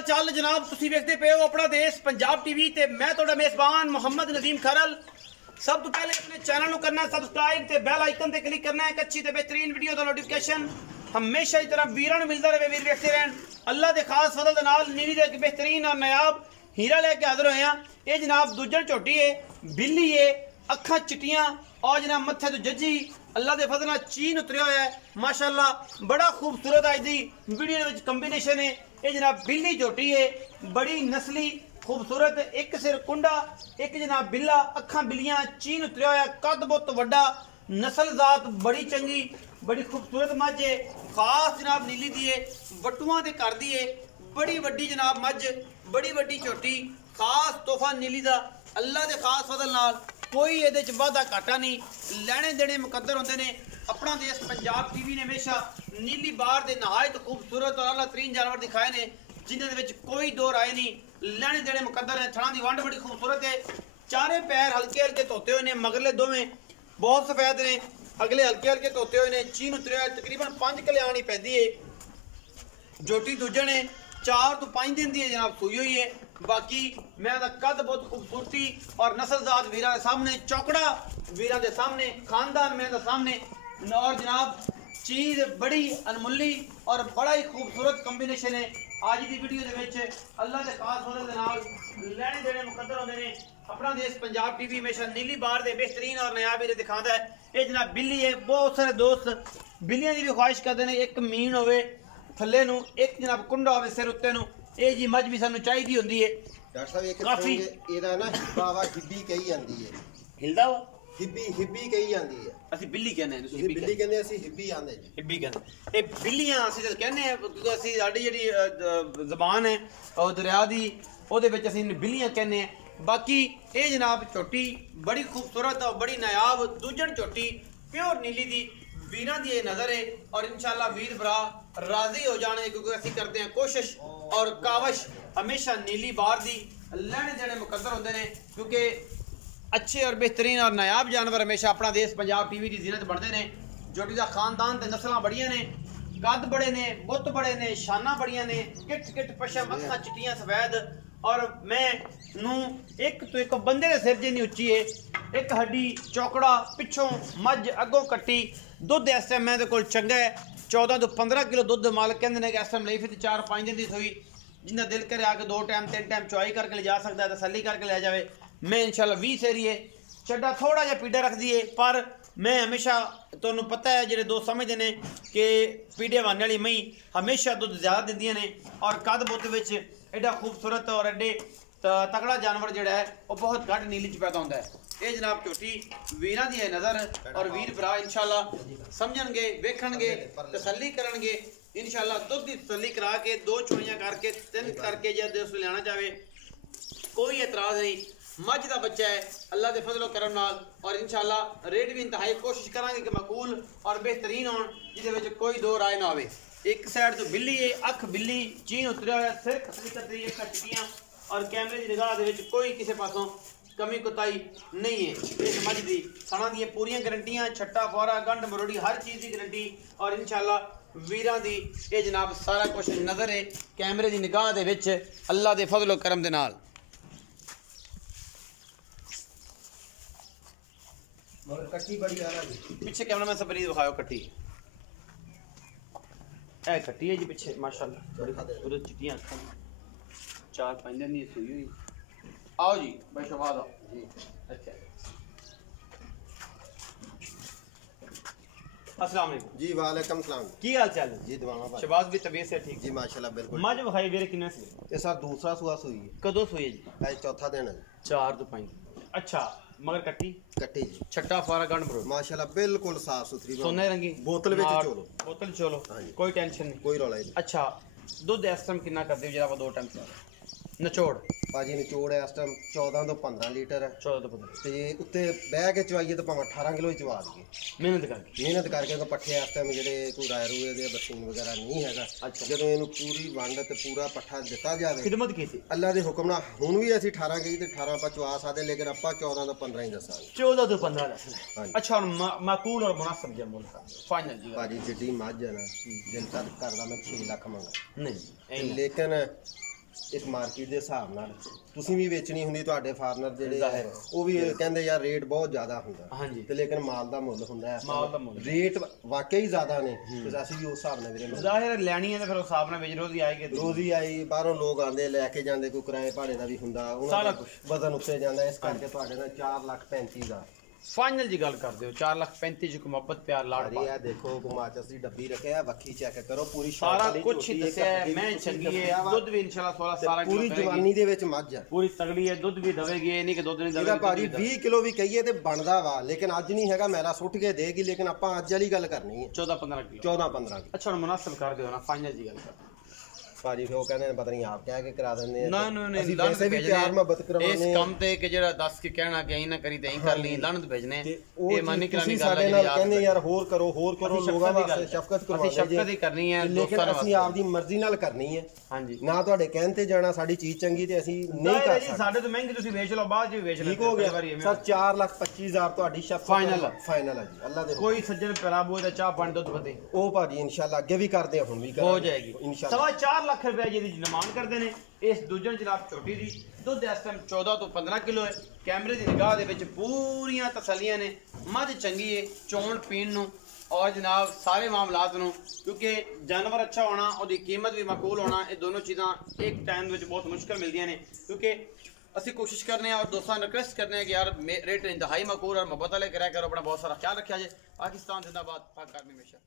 हाल चाल जनाब तुसी वेखदे पे हो अपना देश पंजाब टीवी ते मैं तोड़ा मेजबान मोहम्मद नदीम खरल। सब तो पहले अपने चैनल करना सब्सक्राइब ते बेल आइकन ते क्लिक करना है। एक अच्छी ते बेहतरीन वीडियो का नोटिफिकेशन हमेशा की तरह वीरां मिलता रहे। वीर वेखते रहन अल्लाह के खास फजल दे नाल नीली दे एक बेहतरीन और नायाब हीरा लेके हाजिर होए हैं। ये जनाब दूजन झोटी है, बिल्ली है, अखा चिट्टियां और जनाब मत्थे तो जज्जी अल्लाह के फजल चीन उतरिया हुआ है माशाअल्लाह। बड़ा खूबसूरत अज की वीडियो में कंबीनेशन है। ये जनाब बिल्ली झोटी है, बड़ी नस्ली खूबसूरत, एक सिर कुंडा एक जनाब बिल्ला, अखा बिल्लियां चीन उतरिया हुआ, कद बहुत वड्डा, नस्ल जात बड़ी चंगी, बड़ी खूबसूरत मझ है। खास जनाब नीली दी है, वटुआं दे घर दी है, बड़ी वड्डी जनाब मझ, बड़ी वड्डी झोटी, खास तोहफा नीली दा अल्लाह के खास फजल नाल। कोई ये वाधा घाटा नहीं, लैने देने मुकद्दर होंगे ने। अपना देश पंजाब टीवी ने हमेशा नीली बार के नहायत खूबसूरत और अला तरीन जानवर दिखाए ने जिन्होंने कोई दो राय नहीं। लैने देने मुकद्दर है। थणा की वंड बड़ी खूबसूरत है। चारे पैर हल्के हल्के धोते हुए ने, मगरले दोवें बहुत सफेद ने, अगले हल्के हल्के धोते हुए ने, चीन उतरिया तकरीबन 5 किलो आनी पैंदी है। झोटी दूजन है, 4 तो 5 दिन की जनाब सूई हुई है। बाकी मैं कद बहुत खूबसूरती और नस्लजात वीरा के सामने, चौकड़ा वीरा के सामने, खानदान मैं सामने और जनाब चीज़ बड़ी अनमुली और बड़ा ही खूबसूरत कंबीनेशन है। आज की वीडियो के अल्लाह के खास होने के नाल लैने देने मुकद्दर होंगे ने। अपना देश पंजाब टीवी हमेशा नीली बार के बेहतरीन और नायाब हीरे दिखाता है। ये जनाब बिल्ली है। बहुत सारे दोस्त बिल्लियां की भी ख्वाहिश करते हैं एक मीन होवे थल्ले नूं, एक जनाब कुंडा होवे सिर उत्ते नूं। ये जी मझ भी सानू चाहिदी होंदी है। डॉक्टर साहब एक काफी ਇਹਦਾ ਨਾ ਬਾਵਾ ਹਿੱਬੀ ਕਹੀ ਜਾਂਦੀ ਹੈ। हिलदा वा ਹਿੱਬੀ ਕਹੀ ਜਾਂਦੀ ਹੈ। ਅਸੀਂ ਬਿੱਲੀ ਕਹਿੰਦੇ ਹਾਂ, ਤੁਸੀਂ ਬਿੱਲੀ ਕਹਿੰਦੇ, ਅਸੀਂ ਹਿੱਬੀ ਆਂਦੇ ਜੀ। ਹਿੱਬੀ ਕਹਿੰਦੇ ਇਹ ਬਿੱਲੀਆਂ ਅਸੀਂ ਜਦ ਕਹਿੰਦੇ ਆ ਕਿਉਂਕਿ ਅਸੀਂ ਸਾਡੀ ਜਿਹੜੀ ਜ਼ਬਾਨ ਹੈ ਉਹ ਦਰਿਆ ਦੀ ਉਹਦੇ ਵਿੱਚ ਅਸੀਂ ਬਿੱਲੀਆਂ ਕਹਿੰਦੇ ਆ। बाकी ये जनाब झोटी बड़ी खूबसूरत और बड़ी नायाब दूजन झोटी प्योर नीली दी वीरां दी ये नज़र है। और इंशाल्लाह वीर भरा राजी हो जाने क्योंकि असी करते हैं कोशिश और कावश हमेशा नीली बार दी लैने देने मुकद्दर होंगे ने क्योंकि अच्छे और बेहतरीन और नायाब जानवर हमेशा अपना देश पंजाब टीवी की जीनत बनते हैं। झोटी का खानदान ते नस्लां बड़ियां ने, कद बड़े ने, बुत बड़े ने, शाना बड़ियां ने, किट किट पशम, अखां चिट्टियां सफेद। और मैं नू एक तो एक बंदे के सिर जिन्नी उच्ची है, एक हड्डी चौकड़ा पिछों मझ अगों कट्टी। दुध इस टाइम मैं कोल चंगा है, 14 तो 15 किलो दुध मालक कहते हैं कि इस टाइम नहीं, फिर 4-5 दिन की सोई जिन्ना दिल करे आके 2 टाइम 3 टाइम चुआई करके ले जा सकता है, तसली करके ले जाए। मैं इंशाल्लाह 20 एरिए चड्डा थोड़ा जहा पीड़ा रख दिए, पर मैं हमेशा तुहानू पता है जो दोस्त समझते हैं कि पीड़े वाने वाली मई हमेशा दुध ज़्यादा दिंदियां ने और कद बुत विच एडा खूबसूरत और एडे तगड़ा जानवर जोड़ा है वह बहुत घट नीली च पैदा होता है। ये जनाब झोटी वीरां दी है नज़र और वीर भरा इंशाल्लाह समझणगे, वेखणगे, तसल्ली करनगे। इंशाल्लाह दुध की तसल्ली करा के 2 चुआइयां करके 3 करके जो दोस्त लेना चाहे कोई एतराज़ नहीं। मझ का बच्चा है अल्लाह के फजलो करम नाल और इंशाल्लाह रेट भी इंतहाई कोशिश करांगे कि मकबूल और बेहतरीन हो जिसे कोई दो राय ना हो। एक साइड तो बिल्ली है, अख बिल्ली चीन उतरिया हुआ, सिर खतरी खतरी एक चिट्टियां और कैमरे की निगाह के कोई किसी पासों कमी कुताई नहीं है। इस मझ की सणा दी पूरियां गारंटियां, छट्टा फौरा गंढ मरोड़ी हर चीज़ की गारंटी और इंशाल्लाह वीरां दी ये जनाब सारा कुछ नज़र है कैमरे की निगाह के अल्लाह के फजलो करम दे नाल। मगर कट्टी बड़ी आ रही पीछे कैमरा में सबरी दिखाओ कट्टी है, कट्टी है जी पीछे माशाल्लाह बड़ी खूबसूरत चिट्टियां अखां 4-5 दिन की सूई हुई। आओ जी भाई शबाज आओ जी। अच्छा अस्सलाम वालेकुम जी। वालेकुम सलाम की हाल चाल है जी? दुआवां भाई। शबाज भी तबीयत से ठीक जी माशाल्लाह बिल्कुल। मझ विखाई वीरे किन्ने सी? ये सर दूसरा सुआ सुई है। कदों सूई है जी? आज चौथा दिन है। 4 तो 5। अच्छा मगर कट्टी कट्टी जी छट्टा फारा गंढ मरोड़ माशाल्लाह बिल्कुल साफ सुथरी सोने रंगी बोतल विच चोलो, बोतल चोलो, हाँ जी। कोई टेंशन नहीं, कोई रौला नहीं। अच्छा दुध इस टाइम कितना कर दियो जरा 2 टाइम निचोड़ भाजी निचोड़ इस टाइम 14 तो 15 लीटर है 14 तो 15 ते उत्ते बह के चवाइए तो भावें 18 किलो ही चवा दीए मेहनत करके क्योंकि पट्ठे इस टाइम जेडे कोई राय रूए दे बरसीन वगैरह नहीं है। अच्छा जो इनू पूरी वंड ते पूरा पट्ठा दिता जाए खिदमत की थी अल्लाह के हुक्म नाल हुण भी असीं 18 गई ते 18 आप चवा सकते लेकिन आप 14 तो 15 ही दसांगे। 14 तो 15 दस। हाँ जी। अच्छा माकूल और मुनासिब जब मुल्क फाइनल जी भाजी जिड्डी मझ है ना दिल कर करदा मैं 6 लाख मंगा नहीं लेकिन ਇੱਕ ਮਾਰਕੀਟ ਦੇ ਹਿਸਾਬ ਨਾਲ ਤੁਸੀਂ ਵੀ ਵੇਚਣੀ ਹੁੰਦੀ, ਤੁਹਾਡੇ ਫਾਰਮਰ ਜਿਹੜੇ ਆ ਉਹ ਵੀ ਕਹਿੰਦੇ ਯਾਰ ਰੇਟ ਬਹੁਤ ਜ਼ਿਆਦਾ ਹੁੰਦਾ ਹਾਂਜੀ ਤੇ ਲੇਕਿਨ ਮਾਲ ਦਾ ਮੁੱਲ ਹੁੰਦਾ ਹੈ, ਮਾਲ ਦਾ ਮੁੱਲ ਰੇਟ ਵਾਕਈ ਜ਼ਿਆਦਾ ਨੇ ਤੇ ਅਸੀਂ ਵੀ ਉਸ ਹਿਸਾਬ ਨਾਲ ਵੀਰੇ ਜ਼ਾਹਿਰ ਲੈਣੀ ਹੈ ਤੇ ਫਿਰ ਉਸ ਹਿਸਾਬ ਨਾਲ ਵੇਚ ਰੋਜ਼ ਹੀ ਆਏਗੀ ਰੋਜ਼ ਹੀ ਆਈ, ਬਾਹਰੋਂ ਲੋਕ ਆਉਂਦੇ ਲੈ ਕੇ ਜਾਂਦੇ, ਕੋਈ ਕਿਰਾਏ ਭਾੜੇ ਦਾ ਵੀ ਹੁੰਦਾ, ਉਹਨਾਂ ਦਾ ਵਜ਼ਨ ਉੱਤੇ ਜਾਂਦਾ, ਇਸ ਕਰਕੇ ਤੁਹਾਡੇ ਨਾਲ 4,35,000 ਫਾਈਨਲ ਜੀ ਗੱਲ ਕਰਦੇ ਹੋ 4,35,000 ਚ ਮੁਹੱਬਤ ਪਿਆਰ ਲਾੜ ਭਾਜੀ ਇਹ ਦੇਖੋ ਗੁਮਾਚਸ ਦੀ ਡੱਬੀ ਰੱਖਿਆ, ਵੱਖੀ ਚੈੱਕ ਕਰੋ, ਪੂਰੀ ਸਾਰਾ ਕੁਝ ਹੀ ਦੱਸਿਆ ਹੈ, ਮੈਂ ਚੰਗੀ ਹੈ, ਦੁੱਧ ਵੀ ਇਨਸ਼ਾਅੱਲਾ 16 ਪੂਰੀ ਜਵਾਨੀ ਦੇ ਵਿੱਚ ਮੱਝ ਹੈ, ਪੂਰੀ ਤਗੜੀ ਹੈ, ਦੁੱਧ ਵੀ ਦਵੇਗੀ, ਇਹ ਨਹੀਂ ਕਿ ਦੁੱਧ ਨਹੀਂ ਇਹਦਾ ਦਵੇਗੀ ਭਾਜੀ 20 ਕਿਲੋ ਵੀ ਕਹੀਏ ਤੇ ਬਣਦਾ ਵਾ, ਲੇਕਿਨ ਅੱਜ ਨਹੀਂ ਹੈਗਾ, ਮੈਲਾ ਸੁੱਟ ਕੇ ਦੇਗੀ, ਲੇਕਿਨ ਆਪਾਂ ਅੱਜ ਵਾਲੀ ਗੱਲ ਕਰਨੀ ਹੈ 14-15 ਕਿਲੋ 14-15 ਅੱਛਾ ਹੁਣ ਮੁਨਾਸਿਬ ਕਰ ਦਿਓ ਨਾ, ਫਾਈਨਲ ਜੀ ਗੱਲ ਕਰ ਭਾਜੀ ਫਿਰ ਉਹ ਕਹਿੰਦੇ ਨੇ ਪਤਾ ਨਹੀਂ ਆਪ ਕਹਿ ਕੇ ਕਰਾ ਦਿੰਦੇ ਨਾ ਆ, ਨਾ ਅਸੀਂ ਵੈਸੇ ਵੀ ਪਿਆਰ ਮੁਹੱਬਤ ਕਰਵਾਉਂਦੇ ਇਸ ਕੰਮ ਤੇ ਕਿ ਜਿਹੜਾ ਦੱਸ ਕੇ ਕਹਿਣਾ ਕਿ ਐਂ ਨਾ ਕਰੀ ਤੇ ਐਂ ਕਰ ਲਈ ਲਾਣਤ ਭੇਜਨੇ ਇਹ ਮਾਨੀ ਕਰਾਣੀ ਤੁਸੀਂ ਗੱਲ ਸਾਡੇ ਨਾਲ ਕਹਿੰਦੇ ਯਾਰ ਹੋਰ ਕਰੋ ਲੋਕਾਂ ਵਾਸਤੇ ਸ਼ਫਕਤ ਕਰਵਾਉਂਦੇ ਸ਼ਫਕਤ ਹੀ ਕਰਨੀ ਹੈ ਲੇਕਿਨ ਦੋਸਤਾਂ ਅਸੀਂ ਆਪਦੀ ਮਰਜ਼ੀ ਨਾਲ ਕਰਨੀ ਹੈ, ਹਾਂਜੀ ਨਾ ਤੁਹਾਡੇ ਕਹਿਣ ਤੇ ਜਾਣਾ, ਸਾਡੀ ਚੀਜ਼ ਚੰਗੀ ਤੇ ਅਸੀਂ ਨਹੀਂ ਕਰ ਸਕਦੇ, ਸਾਡੇ ਤੋਂ ਮਹਿੰਗੀ ਤੁਸੀਂ ਵੇਚ ਲਓ, ਬਾਅਦ ਚ ਵੇਚ ਲਓ, ਠੀਕ ਹੋ ਗਿਆ ਸਰ 4,25,000 ਤੁਹਾਡੀ ਸ਼ਫਕਤ ਫਾਈਨਲ ਹੈ ਜੀ, ਅੱਲਾ ਦੇ ਕੋਈ ਸੱਜਣ ਪਿਆਰਾ ਬੋਏ ਦਾ ਚਾਹ ਪਾਣੀ ਦੁੱਧ ਵਧੇ ਉਹ ਭਾਜੀ ਇਨਸ਼ਾਅੱਲਾ ਅੱਗੇ ਵੀ ਕਰਦੇ ਆ, ਹੁਣ ਵੀ ਹੋ ਜਾਏਗੀ ਇਨਸ਼ਾਅੱਲਾ 4 ਲੱਖ ਰੁਪਏ ਜਿਹਦੀ ਡਿਮਾਂਡ ਕਰਦੇ ਨੇ। ਇਸ ਦੂਜਣ ਜਨਾਬ ਛੋਟੀ ਦੀ ਦੁੱਧ ਇਸ ਟਾਈਮ 14 ਤੋਂ 15 ਕਿਲੋ ਹੈ, ਕੈਮਰੇ ਦੀ ਨਿਗਾਹ ਦੇ ਵਿੱਚ ਪੂਰੀਆਂ ਤਸੱਲੀਆਂ ਨੇ, ਮੱਝ ਚੰਗੀ ਹੈ ਚੋਣ ਪੀਣ ਨੂੰ ਔਰ ਜਨਾਬ ਸਾਰੇ ਮਾਮਲਾਤ ਨੂੰ, ਕਿਉਂਕਿ ਜਾਨਵਰ ਅੱਛਾ ਹੋਣਾ ਉਹਦੀ ਕੀਮਤ ਵੀ ਮਾਕੂਲ ਹੋਣਾ, ਇਹ ਦੋਨੋਂ ਚੀਜ਼ਾਂ ਇੱਕ ਟਾਈਮ ਦੇ ਵਿੱਚ ਬਹੁਤ ਮੁਸ਼ਕਲ ਮਿਲਦੀਆਂ ਨੇ, ਕਿਉਂਕਿ ਅਸੀਂ ਕੋਸ਼ਿਸ਼ करने और दोस्तों रिक्वेस्ट करने कि यार रेट इंतहाई मकबूल और मोहब्बत वाले कराया करो, अपना बहुत सारा ख्याल रखा जाए। पाकिस्तान जिंदाबाद, पाक आर्मी हमेशा।